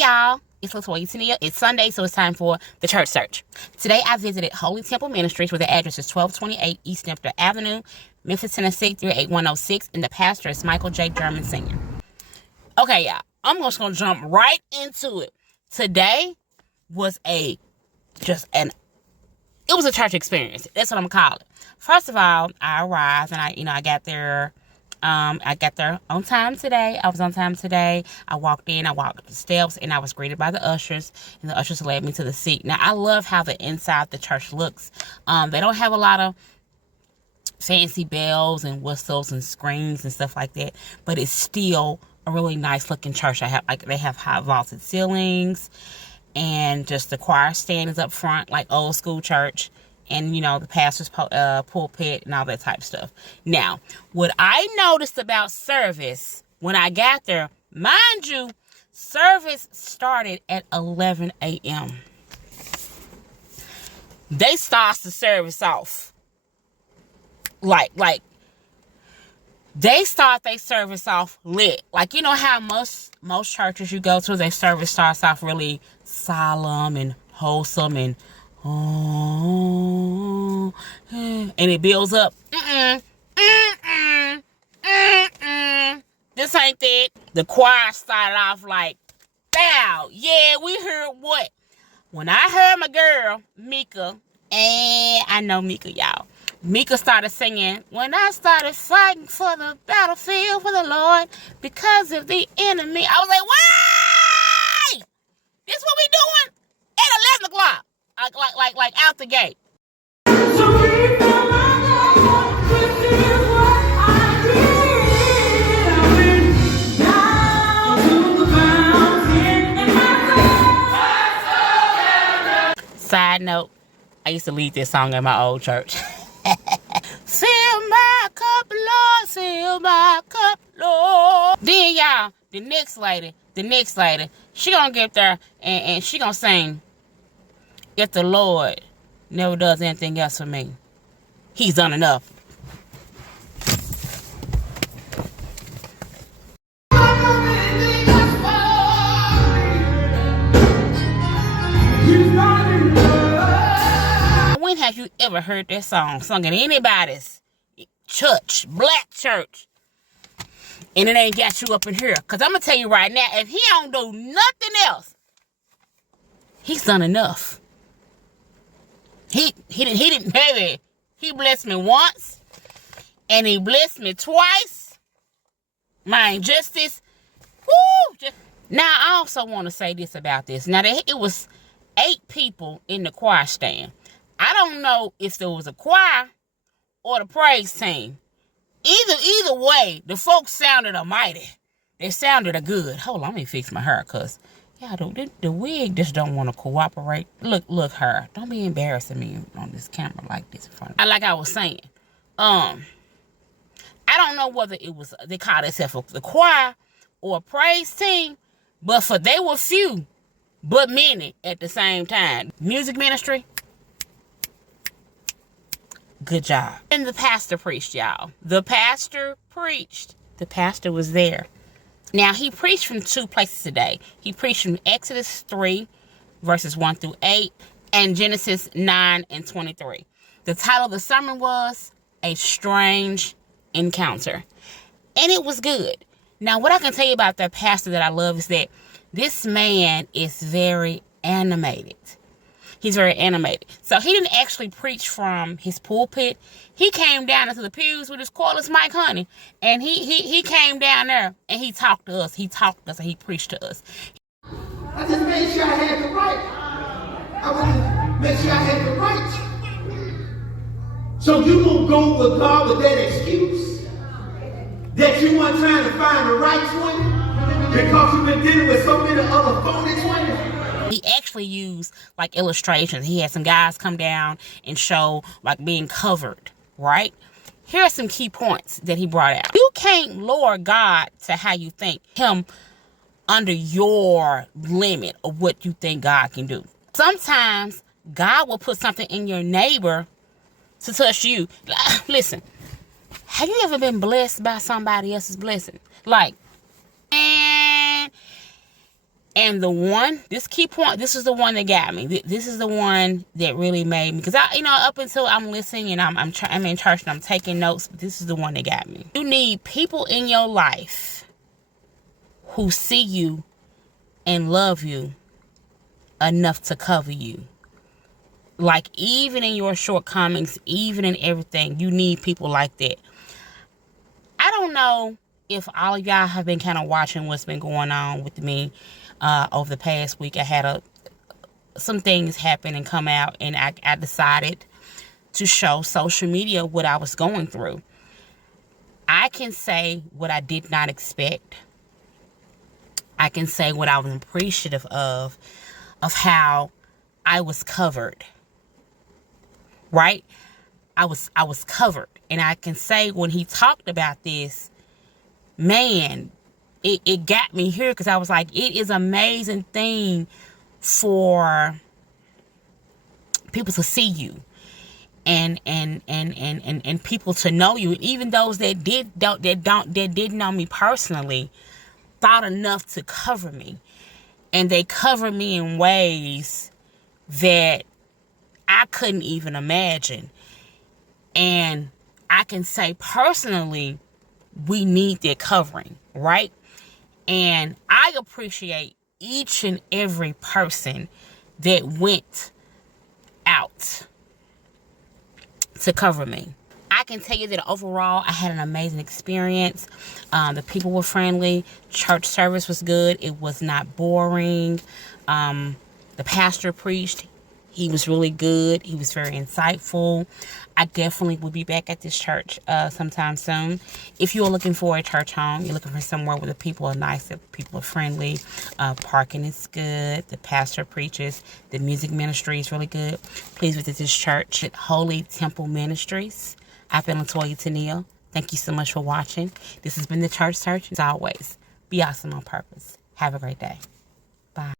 y'all, it's LaToya Tennille. It's Sunday, so it's time for the church search. Today I visited Holy Temple Ministries, where the address is 1228 East Dempster Avenue, Memphis, Tennessee 38106, and the pastor is Michael J. German Sr. Okay, y'all, I'm just gonna jump right into it. Today was it was a church experience. That's what I'm gonna call it. First of all, I arrived and I got there. I got there on time today. I was on time today. I walked in, I walked up the steps, and I was greeted by the ushers, and the ushers led me to the seat. Now, I love how the inside of the church looks. They don't have a lot of fancy bells and whistles and screens and stuff like that, but it's still a really nice looking church. They have high vaulted ceilings, and just the choir stand is up front, like old school church. And, the pastor's pulpit and all that type of stuff. Now, what I noticed about service when I got there, mind you, service started at 11 a.m. They start the service off. Like, they start their service off lit. Like, you know how most churches you go to, their service starts off really solemn and wholesome and and it builds up. This ain't that. The choir started off like, bow. Yeah, we heard what? When I heard my girl, Mika, and I know Mika, y'all. Mika started singing, when I started fighting for the battlefield for the Lord, because of the enemy. I was like, why? This what we doing at 11 o'clock. Like out the gate. Side note, I used to lead this song in my old church. Fill my cup, Lord, fill my cup, Lord. Then y'all, the next lady, she gonna get there and she gonna sing, if the Lord never does anything else for me, he's done enough. When have you ever heard that song sung in anybody's church, black church, and it ain't got you up in here? Because I'm going to tell you right now, if he don't do nothing else, he's done enough. He didn't have it. He blessed me once, and he blessed me twice. My injustice. Woo! Now, I also want to say this about this. Now, it was 8 people in the choir stand. I don't know if there was a choir or the praise team. Either way, the folks sounded almighty. They sounded good. Hold on, let me fix my hair, because yeah, the wig just don't want to cooperate. Look, her. Don't be embarrassing me on this camera like this in front of me. Like I was saying, I don't know whether it was, they called themselves the choir or a praise team, but they were few, but many at the same time. Music ministry, good job. And the pastor preached, y'all. The pastor preached. The pastor was there. Now, he preached from 2 places today. He preached from Exodus 3, verses 1 through 8, and Genesis 9 and 23. The title of the sermon was A Strange Encounter. And it was good. Now, what I can tell you about that pastor that I love is that this man is very animated. He's very animated. So he didn't actually preach from his pulpit. He came down into the pews with his cordless mic, honey. And he came down there and he talked to us. He talked to us and he preached to us. I just made sure I had the right. I wanted to make sure I had the right. So you won't go with God with that excuse that you weren't trying to find the right one because you've been dealing with so many other phony ones? He actually used like illustrations. He had some guys come down and show like being covered, right? Here are some key points that he brought out. You can't lower God to how you think him under your limit of what you think God can do. Sometimes God will put something in your neighbor to touch you. Listen, have you ever been blessed by somebody else's blessing? Like, and And this key point, this is the one that got me. This is the one that really made me. Because up until I'm listening and I'm in church and I'm taking notes, this is the one that got me. You need people in your life who see you and love you enough to cover you. Like, even in your shortcomings, even in everything, you need people like that. I don't know if all of y'all have been kind of watching what's been going on with me over the past week. I had some things happen and come out, and I decided to show social media what I was going through. I can say what I did not expect. I can say what I was appreciative of how I was covered. Right? I was covered. And I can say when he talked about this, man, it got me here, because I was like, it is an amazing thing for people to see you and people to know you. Even those that didn't know me personally thought enough to cover me. And they covered me in ways that I couldn't even imagine. And I can say personally, we need that covering, right? And I appreciate each and every person that went out to cover me. I can tell you that overall, I had an amazing experience. The people were friendly. Church service was good. It was not boring. The pastor preached. He was really good. He was very insightful. I definitely will be back at this church sometime soon. If you're looking for a church home, you're looking for somewhere where the people are nice, the people are friendly, parking is good, the pastor preaches, the music ministry is really good, please visit this church at Holy Temple Ministries. I've been LaToya Tennille. Thank you so much for watching. This has been the Church Search. As always, be awesome on purpose. Have a great day. Bye.